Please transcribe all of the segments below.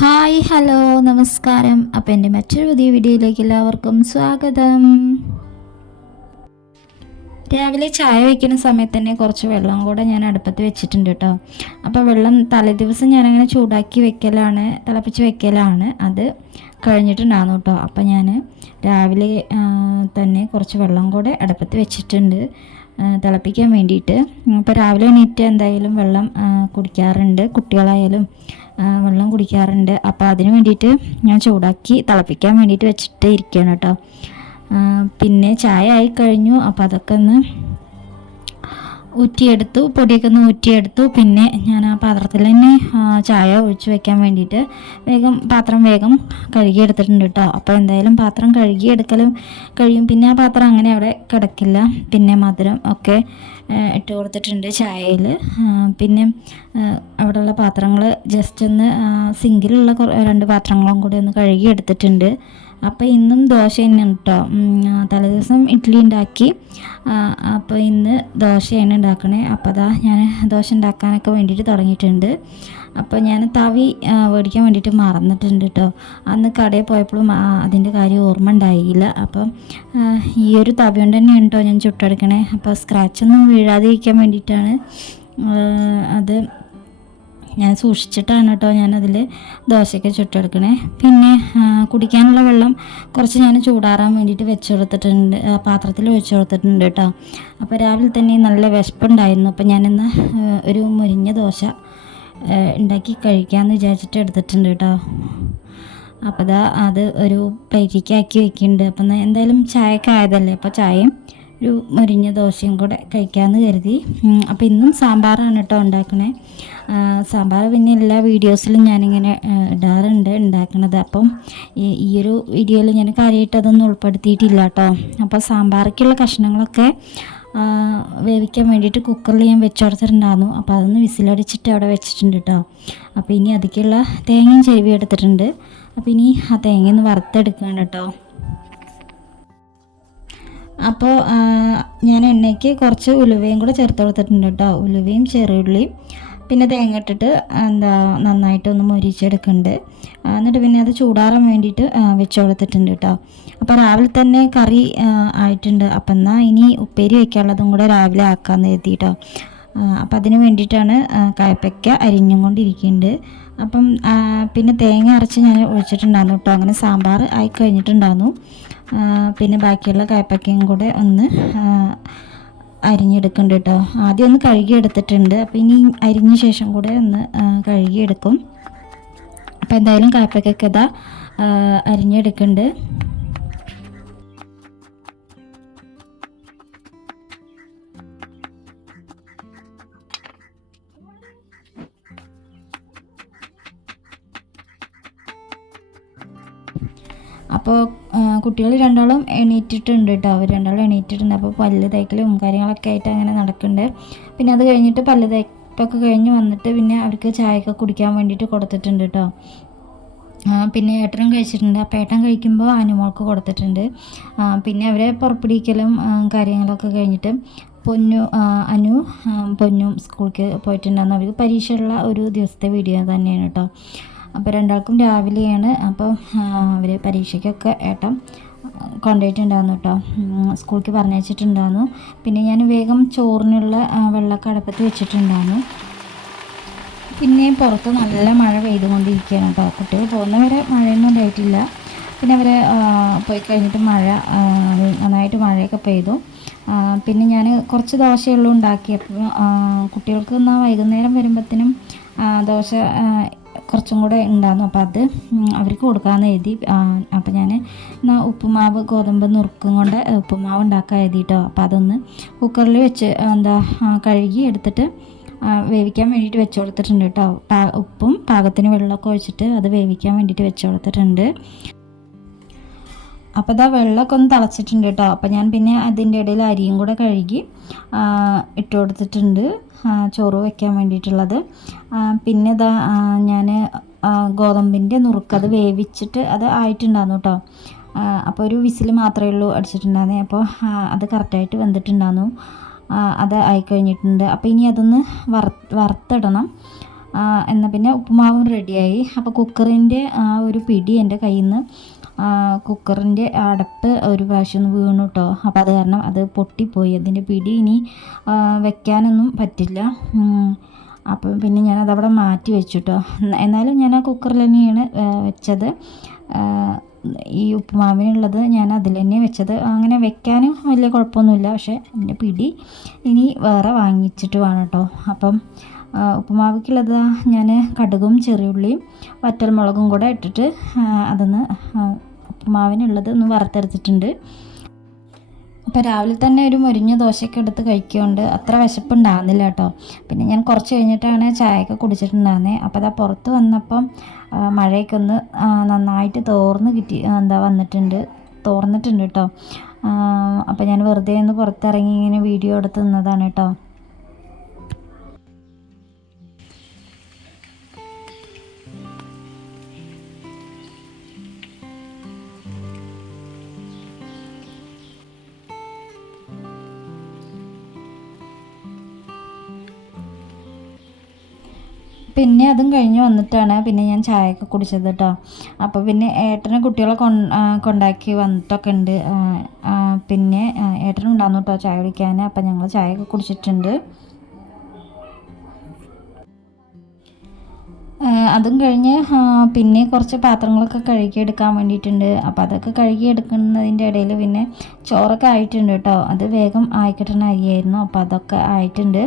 Hi hello നമസ്കാരം. അപ്പോൾ എൻ്റെ മറ്റൊരു പുതിയ വീഡിയോയിലേക്ക് എല്ലാവർക്കും സ്വാഗതം. രാവിലെ ചായ വയ്ക്കുന്ന സമയത്ത് തന്നെ കുറച്ച് വെള്ളം കൂടെ ഞാൻ അടുപ്പത്ത് വെച്ചിട്ടുണ്ട് കേട്ടോ. അപ്പോൾ വെള്ളം തലേദിവസം ഞാനങ്ങനെ ചൂടാക്കി വെക്കലാണ്, തിളപ്പിച്ച് വെക്കലാണ്. അത് കഴിഞ്ഞിട്ടുണ്ടായിരുന്നു കേട്ടോ. അപ്പോൾ ഞാൻ രാവിലെ തന്നെ കുറച്ച് വെള്ളം കൂടെ അടുപ്പത്ത് വെച്ചിട്ടുണ്ട് തിളപ്പിക്കാൻ വേണ്ടിയിട്ട്. അപ്പോൾ രാവിലെ എണീറ്റ് എന്തായാലും വെള്ളം കുടിക്കാറുണ്ട്, കുട്ടികളായാലും വെള്ളം കുടിക്കാറുണ്ട്. അപ്പോൾ അതിന് വേണ്ടിയിട്ട് ഞാൻ ചൂടാക്കി തിളപ്പിക്കാൻ വേണ്ടിയിട്ട് വെച്ചിട്ട് ഇരിക്കുകയാണ് കേട്ടോ. പിന്നെ ചായ ആയി കഴിഞ്ഞു. അപ്പോൾ അതൊക്കെ ഒന്ന് ഊറ്റിയെടുത്തു, പൊടിയൊക്കെ ഒന്ന് ഊറ്റിയെടുത്തു. പിന്നെ ഞാൻ ആ പാത്രത്തിൽ തന്നെ ചായ ഒഴിച്ച് വെക്കാൻ വേണ്ടിയിട്ട് പാത്രം വേഗം കഴുകിയെടുത്തിട്ടുണ്ട് കേട്ടോ. അപ്പോൾ എന്തായാലും പാത്രം കഴുകിയെടുക്കലും കഴിയും. പിന്നെ ആ പാത്രം അങ്ങനെ അവിടെ കിടക്കില്ല. പിന്നെ മധുരം ഒക്കെ ഇട്ട് കൊടുത്തിട്ടുണ്ട് ചായയിൽ. പിന്നെ അവിടെയുള്ള പാത്രങ്ങൾ ജസ്റ്റ് ഒന്ന് സിങ്കിലുള്ള 2 പാത്രങ്ങളും കൂടി ഒന്ന് കഴുകിയെടുത്തിട്ടുണ്ട്. അപ്പോൾ ഇന്നും ദോശ തന്നെയാണ് കേട്ടോ. തലേദിവസം ഇഡ്ഡലി ഉണ്ടാക്കി, അപ്പോൾ ഇന്ന് ദോശയാണ് ഉണ്ടാക്കണേ. അപ്പോൾ അതാ ഞാൻ ദോശ ഉണ്ടാക്കാനൊക്കെ വേണ്ടിയിട്ട് തുടങ്ങിയിട്ടുണ്ട്. അപ്പോൾ ഞാൻ തവി മേടിക്കാൻ വേണ്ടിയിട്ട് മറന്നിട്ടുണ്ട് കേട്ടോ. അന്ന് കടയിൽ പോയപ്പോഴും അതിൻ്റെ കാര്യം ഓർമ്മ ഉണ്ടായില്ല. അപ്പം ഈ ഒരു തവി കൊണ്ട് തന്നെയാണ് കേട്ടോ ഞാൻ ചുട്ടെടുക്കണേ. അപ്പോൾ സ്ക്രാച്ചൊന്നും വീഴാതിരിക്കാൻ വേണ്ടിയിട്ടാണ് അത് ഞാൻ സൂക്ഷിച്ചിട്ടാണ് കേട്ടോ ഞാനതിൽ ദോശയൊക്കെ ചുട്ടെടുക്കണേ. പിന്നെ കുടിക്കാനുള്ള വെള്ളം കുറച്ച് ഞാൻ ചൂടാറാൻ വേണ്ടിയിട്ട് വെച്ച് കൊടുത്തിട്ടുണ്ട്, പാത്രത്തിൽ വെച്ച് കൊടുത്തിട്ടുണ്ട് കേട്ടോ. അപ്പോൾ രാവിലെ തന്നെ നല്ല വിശപ്പുണ്ടായിരുന്നു. അപ്പോൾ ഞാനിന്ന് ഒരു മുരിഞ്ഞ ദോശ ഉണ്ടാക്കി കഴിക്കാമെന്ന് വിചാരിച്ചിട്ട് എടുത്തിട്ടുണ്ട് കേട്ടോ. അപ്പോൾ അത് ഒരു പ്ലേറ്റിലേക്ക് ആക്കി വെക്കുന്നുണ്ട്. അപ്പം എന്തായാലും ചായയൊക്കെ ആയതല്ലേ, അപ്പോൾ ചായയും ഒരു മുരിഞ്ഞ ദോശയും കൂടെ കഴിക്കാമെന്ന് കരുതി. അപ്പോൾ ഇന്നും സാമ്പാറാണ് കേട്ടോ ഉണ്ടാക്കണേ. സാമ്പാർ പിന്നെ എല്ലാ വീഡിയോസിലും ഞാനിങ്ങനെ ഇടാറുണ്ട് ഉണ്ടാക്കണത്. അപ്പം ഈ ഒരു വീഡിയോയിൽ ഞാൻ കാര്യമായിട്ട് അതൊന്നും ഉൾപ്പെടുത്തിയിട്ടില്ല കേട്ടോ. അപ്പോൾ സാമ്പാറൊക്കെയുള്ള കഷ്ണങ്ങളൊക്കെ വേവിക്കാൻ വേണ്ടിയിട്ട് കുക്കറിൽ ഞാൻ വെച്ച് കൊടുത്തിട്ടുണ്ടായിരുന്നു. അപ്പോൾ അതൊന്ന് വിസിലടിച്ചിട്ട് അവിടെ വെച്ചിട്ടുണ്ട് കേട്ടോ. അപ്പോൾ ഇനി അതിലേക്കുള്ള തേങ്ങയും ചെവി എടുത്തിട്ടുണ്ട്. അപ്പോൾ ഇനി ആ തേങ്ങയൊന്ന് വറുത്തെടുക്കുകയാണ് കേട്ടോ. അപ്പോൾ ഞാൻ എണ്ണയ്ക്ക് കുറച്ച് ഉലുവയും കൂടെ ചേർത്ത് കൊടുത്തിട്ടുണ്ട് കേട്ടോ. ഉലുവയും ചെറുള്ളിയും പിന്നെ തേങ്ങ ഇട്ടിട്ട് നന്നായിട്ടൊന്ന് മൊരിച്ചെടുക്കുന്നുണ്ട്. എന്നിട്ട് പിന്നെ അത് ചൂടാറാൻ വേണ്ടിയിട്ട് വെച്ച് കൊടുത്തിട്ടുണ്ട് കേട്ടോ. അപ്പോൾ രാവിലെ തന്നെ കറി ആയിട്ടുണ്ട്. അപ്പം എന്നാൽ ഇനി ഉപ്പേരി വയ്ക്കാനുള്ളതും കൂടെ രാവിലെ ആക്കാമെന്ന് കരുതി കേട്ടോ. അപ്പം അതിന് വേണ്ടിയിട്ടാണ് കയ്പ്പയ്ക്ക അരിഞ്ഞും കൊണ്ടിരിക്കുന്നുണ്ട്. അപ്പം പിന്നെ തേങ്ങ അരച്ച് ഞാൻ ഒഴിച്ചിട്ടുണ്ടായിരുന്നു കേട്ടോ. അങ്ങനെ സാമ്പാർ ആയി കഴിഞ്ഞിട്ടുണ്ടായിരുന്നു. പിന്നെ ബാക്കിയുള്ള കയ്പ്പയ്ക്കയും കൂടെ ഒന്ന് അരിഞ്ഞെടുക്കുന്നുണ്ട് കേട്ടോ. ആദ്യം ഒന്ന് കഴുകിയെടുത്തിട്ടുണ്ട്. അപ്പോൾ ഇനി അരിഞ്ഞ ശേഷം കൂടെ ഒന്ന് കഴുകിയെടുക്കും. അപ്പോൾ എന്തായാലും കയ്പ്പയ്ക്കൊക്കെ അരിഞ്ഞെടുക്കുന്നുണ്ട്. അപ്പോൾ കുട്ടികൾ രണ്ടാളും എണീറ്റിട്ടുണ്ട് കേട്ടോ. അവർ രണ്ടാളും എണീറ്റിട്ടുണ്ട്. അപ്പോൾ പല്ല് തേക്കലും കാര്യങ്ങളൊക്കെ ആയിട്ട് അങ്ങനെ നടക്കുന്നുണ്ട്. പിന്നെ അത് കഴിഞ്ഞിട്ട് പല്ല് തേപ്പൊക്കെ കഴിഞ്ഞ് വന്നിട്ട് പിന്നെ അവർക്ക് ചായയൊക്കെ കുടിക്കാൻ വേണ്ടിയിട്ട് കൊടുത്തിട്ടുണ്ട് കേട്ടോ. പിന്നെ ഏട്ടനും കഴിച്ചിട്ടുണ്ട്. അപ്പോൾ ഏട്ടൻ കഴിക്കുമ്പോൾ അനുമോൾക്ക് കൊടുത്തിട്ടുണ്ട്. പിന്നെ അവരെ പുറപ്പിടിക്കലും കാര്യങ്ങളൊക്കെ കഴിഞ്ഞിട്ട് പൊന്നും സ്കൂളിലേക്ക് പോയിട്ടുണ്ടായിരുന്നു. അവർക്ക് പരീക്ഷയുള്ള ഒരു ദിവസത്തെ വീഡിയോ തന്നെയാണ് കേട്ടോ. അപ്പോൾ രണ്ടാൾക്കും രാവിലെയാണ്. അപ്പോൾ അവർ പരീക്ഷയ്ക്കൊക്കെ ഏട്ടൻ കൊണ്ടുപോയിട്ടുണ്ടായിരുന്നു കേട്ടോ, സ്കൂളിലേക്ക് പറഞ്ഞയച്ചിട്ടുണ്ടായിരുന്നു. പിന്നെ ഞാൻ വേഗം ചോറിനുള്ള വെള്ളമൊക്കെ അടുപ്പത്ത് വെച്ചിട്ടുണ്ടായിരുന്നു. പിന്നെ പുറത്ത് നല്ല മഴ പെയ്തുകൊണ്ടിരിക്കുകയാണ് കേട്ടോ. കുട്ടികൾ പോകുന്നവരെ മഴയൊന്നും ഉണ്ടായിട്ടില്ല. പിന്നെ അവർ പോയി കഴിഞ്ഞിട്ട് നന്നായിട്ട് മഴയൊക്കെ പെയ്തു. പിന്നെ ഞാൻ കുറച്ച് ദോശയുള്ളൂ ഉണ്ടാക്കിയപ്പോൾ കുട്ടികൾക്ക് എന്നാൽ വൈകുന്നേരം വരുമ്പോഴത്തേനും ദോശ കുറച്ചും കൂടെ ഉണ്ടായിരുന്നു. അപ്പോൾ അത് അവർക്ക് കൊടുക്കാമെന്ന് എഴുതി. അപ്പോൾ ഞാൻ ഉപ്പുമാവ് ഗോതമ്പ് നുറുക്കും കൊണ്ട് ഉപ്പുമാവ് ഉണ്ടാക്കാൻ എഴുതിയിട്ടോ. അപ്പോൾ അതൊന്ന് കുക്കറിൽ വെച്ച് കഴുകി എടുത്തിട്ട് വേവിക്കാൻ വേണ്ടിയിട്ട് വെച്ച് കൊടുത്തിട്ടുണ്ട് കേട്ടോ. ഉപ്പും പാകത്തിന് വെള്ളമൊക്കെ ഒഴിച്ചിട്ട് അത് വേവിക്കാൻ വേണ്ടിയിട്ട് വെച്ച് കൊടുത്തിട്ടുണ്ട്. അപ്പോൾ വെള്ളമൊക്കെ ഒന്ന് തിളച്ചിട്ടുണ്ട് കേട്ടോ. അപ്പോൾ ഞാൻ പിന്നെ അതിൻ്റെ ഇടയിൽ അരിയും കൂടെ കഴുകി ഇട്ട് കൊടുത്തിട്ടുണ്ട് ചോറ് വയ്ക്കാൻ വേണ്ടിയിട്ടുള്ളത്. പിന്നെ ഞാൻ ഗോതമ്പിൻ്റെ നുറുക്കത് വേവിച്ചിട്ട് അത് ആയിട്ടുണ്ടായിരുന്നു കേട്ടോ. അപ്പോൾ ഒരു വിസിൽ മാത്രമേ ഉള്ളൂ അടിച്ചിട്ടുണ്ടായിരുന്നേ. അപ്പോൾ അത് കറക്റ്റായിട്ട് വെന്തിട്ടുണ്ടായിരുന്നു. അത് ആയിക്കഴിഞ്ഞിട്ടുണ്ട്. അപ്പോൾ ഇനി അതൊന്ന് വറുത്തിടണം. എന്നാൽ പിന്നെ ഉപ്പുമാവും റെഡിയായി. അപ്പോൾ കുക്കറിൻ്റെ ആ ഒരു പിടി എൻ്റെ കയ്യിൽ നിന്ന് കുക്കറിൻ്റെ അടപ്പ് ഒരു പ്രാവശ്യം ഒന്ന് വീണു കേട്ടോ. അപ്പോൾ അത് കാരണം അത് പൊട്ടിപ്പോയി. അതിൻ്റെ പിടി ഇനി വെക്കാനൊന്നും പറ്റില്ല. അപ്പം പിന്നെ ഞാനതവിടെ മാറ്റി വെച്ചു കേട്ടോ. എന്നാലും ഞാൻ ആ കുക്കറിൽ തന്നെയാണ് വെച്ചത്. ഈ ഉപ്പുമാവിനുള്ളത് ഞാൻ അതിൽ തന്നെ വെച്ചത്. അങ്ങനെ വെക്കാനും വലിയ കുഴപ്പമൊന്നുമില്ല. പക്ഷേ എൻ്റെ പിടി ഇനി വേറെ വാങ്ങിച്ചിട്ട് വേണം കേട്ടോ. അപ്പം ഉപ്പുമാവിക്കുള്ളത് ഞാൻ കടുകും ചെറിയുള്ളിയും വറ്റൽമുളകും കൂടെ ഇട്ടിട്ട് അതൊന്ന് ഉപ്പുമാവിനുള്ളത് ഒന്ന് വറുത്തെടുത്തിട്ടുണ്ട്. അപ്പോൾ രാവിലെ തന്നെ ഒരു മുരിഞ്ഞ ദോശയൊക്കെ എടുത്ത് കഴിക്കുകൊണ്ട് അത്ര വിശപ്പുണ്ടാകുന്നില്ല കേട്ടോ. പിന്നെ ഞാൻ കുറച്ച് കഴിഞ്ഞിട്ടാണ് ചായയൊക്കെ കുടിച്ചിട്ടുണ്ടായിരുന്നത്. അപ്പോൾ അതാ പുറത്ത് വന്നപ്പം മഴയൊക്കെ ഒന്ന് നന്നായിട്ട് തോർന്നിട്ടുണ്ട് കേട്ടോ. അപ്പോൾ ഞാൻ വെറുതെ ഒന്ന് പുറത്തിറങ്ങി ഇങ്ങനെ വീഡിയോ എടുത്ത് നിന്നതാണ് കേട്ടോ. പിന്നെ അതും കഴിഞ്ഞ് വന്നിട്ടാണ് പിന്നെ ഞാൻ ചായയൊക്കെ കുടിച്ചത് കേട്ടോ. അപ്പോൾ പിന്നെ ഏട്ടനെ കുട്ടികളെ കൊണ്ടാക്കി വന്നിട്ടൊക്കെ ഉണ്ട്. പിന്നെ ഏട്ടനും ഉണ്ടായിരുന്നു കേട്ടോ ചായ കുടിക്കാൻ. അപ്പം ഞങ്ങൾ ചായയൊക്കെ കുടിച്ചിട്ടുണ്ട്. അതും കഴിഞ്ഞ് പിന്നെ കുറച്ച് പാത്രങ്ങളൊക്കെ കഴുകിയെടുക്കാൻ വേണ്ടിയിട്ടുണ്ട്. അപ്പോൾ അതൊക്കെ കഴുകിയെടുക്കുന്നതിൻ്റെ ഇടയിൽ പിന്നെ ചോറൊക്കെ ആയിട്ടുണ്ട് കേട്ടോ. അത് വേഗം ആയിക്കിട്ടുന്ന അരിയായിരുന്നു. അപ്പോൾ അതൊക്കെ ആയിട്ടുണ്ട്.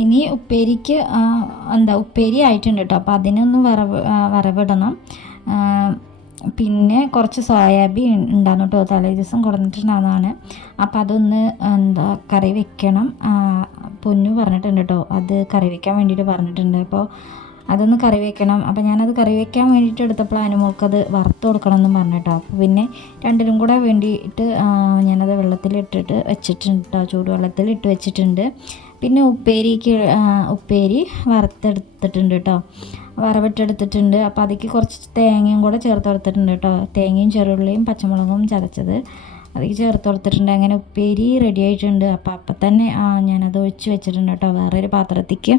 ഇനി ഉപ്പേരിക്ക് ഉപ്പേരി ആയിട്ടുണ്ട് കേട്ടോ. അപ്പോൾ അതിനൊന്ന് വറവിടണം. പിന്നെ കുറച്ച് സോയാബീൻ ഉണ്ടായിരുന്നു കേട്ടോ. തലേ ദിവസം കൊടുത്തിട്ടുണ്ടാകുന്നതാണ്. അപ്പോൾ അതൊന്ന് കറി വെക്കണം. പൊന്നു പറഞ്ഞിട്ടുണ്ട് കേട്ടോ, അത് കറി വെക്കാൻ വേണ്ടിയിട്ട് പറഞ്ഞിട്ടുണ്ട്. അപ്പോൾ അതൊന്ന് കറി വെക്കണം. അപ്പോൾ ഞാനത് കറി വെക്കാൻ വേണ്ടിയിട്ട് എടുത്തപ്പോൾ അനുമോൾക്കത് വറുത്ത് കൊടുക്കണം എന്നും പറഞ്ഞു കേട്ടോ. അപ്പോൾ പിന്നെ രണ്ടിനും കൂടെ വേണ്ടിയിട്ട് ഞാനത് വെള്ളത്തിലിട്ടിട്ട് വെച്ചിട്ടുണ്ട് കേട്ടോ. ചൂടുവെള്ളത്തിലിട്ട് വെച്ചിട്ടുണ്ട്. പിന്നെ ഉപ്പേരി വറുത്തെടുത്തിട്ടുണ്ട് കേട്ടോ, വറവിട്ടെടുത്തിട്ടുണ്ട്. അപ്പോൾ അതിലേക്ക് കുറച്ച് തേങ്ങയും കൂടെ ചേർത്ത് കൊടുത്തിട്ടുണ്ട് കേട്ടോ. തേങ്ങയും ചെറുള്ളിയും പച്ചമുളകും ചതച്ചത് അതിലേക്ക് ചേർത്ത് കൊടുത്തിട്ടുണ്ട്. അങ്ങനെ ഉപ്പേരി റെഡി ആയിട്ടുണ്ട്. അപ്പം തന്നെ ഞാനത് ഒഴിച്ച് വെച്ചിട്ടുണ്ട് കേട്ടോ. വേറൊരു പാത്രത്തേക്ക്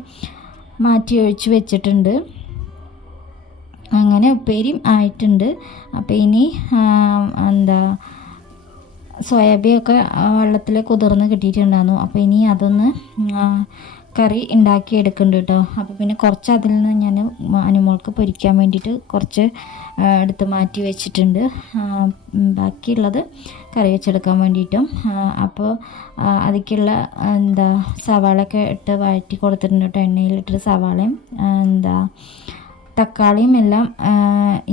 മാറ്റി ഒഴിച്ച് വെച്ചിട്ടുണ്ട്. അങ്ങനെ ഉപ്പേരിയും ആയിട്ടുണ്ട്. അപ്പോൾ ഇനി സോയാബീനൊക്കെ വെള്ളത്തിൽ കുതിർന്ന് കിട്ടിയിട്ടുണ്ടായിരുന്നു. അപ്പോൾ ഇനി അതൊന്ന് കറി ഉണ്ടാക്കി എടുക്കുന്നുണ്ട് കേട്ടോ. അപ്പോൾ പിന്നെ കുറച്ച് അതിൽ നിന്ന് ഞാൻ അനുമോൾക്ക് പൊരിക്കാൻ വേണ്ടിയിട്ട് കുറച്ച് എടുത്ത് മാറ്റി വെച്ചിട്ടുണ്ട്. ബാക്കിയുള്ളത് കറി വെച്ചെടുക്കാൻ വേണ്ടിയിട്ടും. അപ്പോൾ അതിലേക്കുള്ള സവാളയൊക്കെ ഇട്ട് വഴറ്റി കൊടുത്തിട്ടുണ്ട് കേട്ടോ. എണ്ണയിലിട്ട് സവാളയും തക്കാളിയും എല്ലാം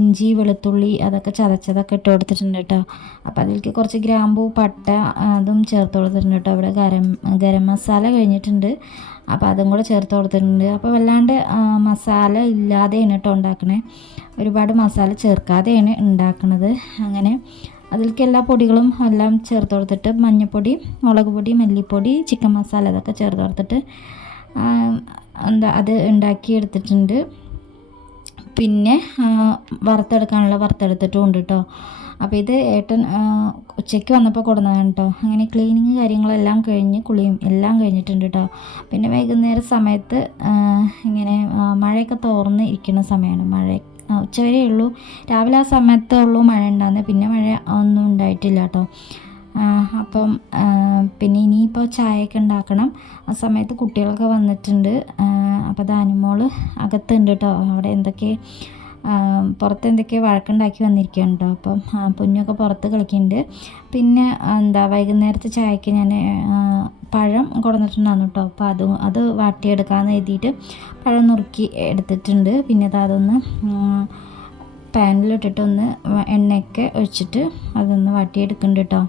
ഇഞ്ചി വെളുത്തുള്ളി അതൊക്കെ ചതച്ചതൊക്കെ ഇട്ട് കൊടുത്തിട്ടുണ്ട് കേട്ടോ. അപ്പോൾ അതിലേക്ക് കുറച്ച് ഗ്രാമ്പൂ പട്ട അതും ചേർത്ത് കൊടുത്തിട്ടുണ്ട് കേട്ടോ. അവിടെ ഗരം മസാല കഴിഞ്ഞിട്ടുണ്ട്. അപ്പോൾ അതും കൂടെ ചേർത്ത് കൊടുത്തിട്ടുണ്ട്. അപ്പോൾ വല്ലാണ്ട് മസാല ഇല്ലാതെയാണ് കേട്ടോ ഉണ്ടാക്കണേ. ഒരുപാട് മസാല ചേർക്കാതെയാണ് ഉണ്ടാക്കുന്നത്. അങ്ങനെ അതിലേക്ക് എല്ലാ പൊടികളും എല്ലാം ചേർത്ത് കൊടുത്തിട്ട് മഞ്ഞൾപ്പൊടി, മുളക് പൊടി, മല്ലിപ്പൊടി, ചിക്കൻ മസാല അതൊക്കെ ചേർത്ത് കൊടുത്തിട്ട് അത് ഉണ്ടാക്കിയെടുത്തിട്ടുണ്ട്. പിന്നെ വറുത്തെടുത്തിട്ടുമുണ്ട് കേട്ടോ. അപ്പോൾ ഇത് ഏട്ടൻ ഉച്ചയ്ക്ക് വന്നപ്പോൾ കൊടുന്നതാണ് കേട്ടോ. അങ്ങനെ ക്ലീനിങ് കാര്യങ്ങളെല്ലാം കഴിഞ്ഞ് കുളിയും എല്ലാം കഴിഞ്ഞിട്ടുണ്ട് കേട്ടോ. പിന്നെ വൈകുന്നേര സമയത്ത് ഇങ്ങനെ മഴയൊക്കെ തോർന്ന് ഇരിക്കുന്ന സമയമാണ്. ഉച്ചവരെ ഉള്ളൂ, രാവിലെ ആ സമയത്തേ ഉള്ളൂ മഴ ഉണ്ടാകുന്നത്. പിന്നെ മഴ ഒന്നും ഉണ്ടായിട്ടില്ല കേട്ടോ. അപ്പം പിന്നെ ഇനിയിപ്പോൾ ചായയൊക്കെ ഉണ്ടാക്കണം. ആ സമയത്ത് കുട്ടികളൊക്കെ വന്നിട്ടുണ്ട്. അപ്പോൾ അനുമോൾ അകത്തുണ്ട് കേട്ടോ. അവിടെ പുറത്ത് എന്തൊക്കെ വഴക്കുണ്ടാക്കി വന്നിരിക്കുകയാണ് കേട്ടോ. അപ്പം പൊന്നൊക്കെ പുറത്ത് കളിക്കുന്നുണ്ട്. പിന്നെ വൈകുന്നേരത്തെ ചായക്ക് ഞാൻ പഴം കൊടുത്തിട്ടുണ്ടായിരുന്നു കേട്ടോ. അപ്പോൾ അത് വാട്ടിയെടുക്കാമെന്ന് എഴുതിയിട്ട് പഴം നുറുക്കി എടുത്തിട്ടുണ്ട്. പിന്നെ അതൊന്ന് പാനിലിട്ടിട്ടൊന്ന് എണ്ണയൊക്കെ ഒഴിച്ചിട്ട് അതൊന്ന് വാട്ടിയെടുക്കുന്നുണ്ട് കേട്ടോ.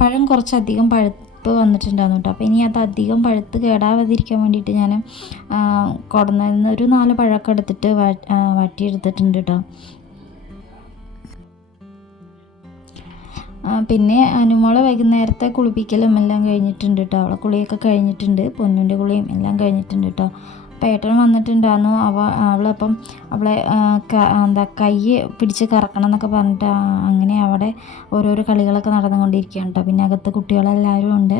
പഴം കുറച്ചധികം പഴുപ്പ് വന്നിട്ടുണ്ടായിരുന്നു കേട്ടോ. അപ്പോൾ ഇനി അത് അധികം പഴുത്ത് കേടാവാതിരിക്കാൻ വേണ്ടിയിട്ട് ഞാൻ കൊടുന്നതിന് ഒരു 4 പഴമൊക്കെ എടുത്തിട്ട് വാട്ടിയെടുത്തിട്ടുണ്ട് കേട്ടോ. പിന്നെ അനുമോളെ വൈകുന്നേരത്തെ കുളിപ്പിക്കലും എല്ലാം കഴിഞ്ഞിട്ടുണ്ട് കേട്ടോ. അവളെ കുളിയൊക്കെ കഴിഞ്ഞിട്ടുണ്ട്. പൊന്നുൻ്റെ കുളിയും എല്ലാം കഴിഞ്ഞിട്ടുണ്ട് കേട്ടോ. അപ്പോൾ ഏട്ടൻ വന്നിട്ടുണ്ടായിരുന്നു. അവളപ്പം അവളെ എന്താ കൈ പിടിച്ച് കറക്കണം എന്നൊക്കെ പറഞ്ഞിട്ട് അങ്ങനെ അവിടെ ഓരോരോ കളികളൊക്കെ നടന്നുകൊണ്ടിരിക്കുകയാണ് കേട്ടോ. പിന്നെ അകത്ത് കുട്ടികളെല്ലാവരും ഉണ്ട്.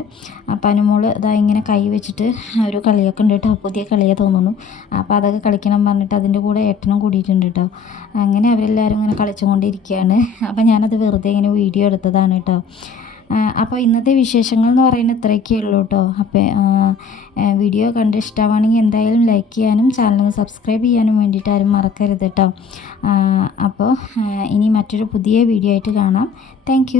അപ്പം അനുമോള് ഇതാ ഇങ്ങനെ കൈ വെച്ചിട്ട് ഒരു കളിയൊക്കെ ഉണ്ട് കേട്ടോ, പുതിയ കളിയെ തോന്നുന്നു. അപ്പോൾ അതൊക്കെ കളിക്കണം പറഞ്ഞിട്ട് അതിൻ്റെ കൂടെ ഏട്ടനും കൂടിയിട്ടുണ്ട് കേട്ടോ. അങ്ങനെ അവരെല്ലാവരും ഇങ്ങനെ കളിച്ചുകൊണ്ടിരിക്കുകയാണ്. അപ്പോൾ ഞാനത് വെറുതെ ഇങ്ങനെ വീഡിയോ എടുത്തതാണ് കേട്ടോ. അപ്പോൾ ഇന്നത്തെ വിശേഷങ്ങൾ എന്ന് പറയുന്നത് ഇത്രയൊക്കെ ഉള്ളൂ കേട്ടോ. അപ്പോൾ വീഡിയോ കണ്ട് ഇഷ്ടമാണെങ്കിൽ എന്തായാലും ലൈക്ക് ചെയ്യാനും ചാനൽ സബ്സ്ക്രൈബ് ചെയ്യാനും വേണ്ടിയിട്ട് ആരും മറക്കരുത് കേട്ടോ. അപ്പോൾ ഇനി മറ്റൊരു പുതിയ വീഡിയോ ആയിട്ട് കാണാം. താങ്ക്